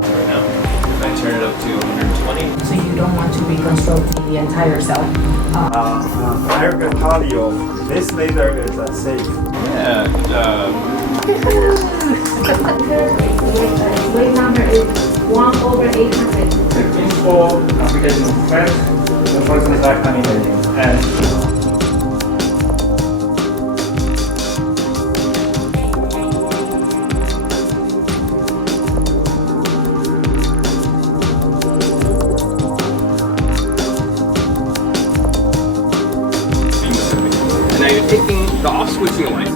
right now. If I turn it up to 120. So you don't want to reconstruct the entire cell. I can tell you, this laser is safe. Yeah, good job. Weight number is 1/800. The principal application of PET, the first is like animating. And Now you're taking the off switching away.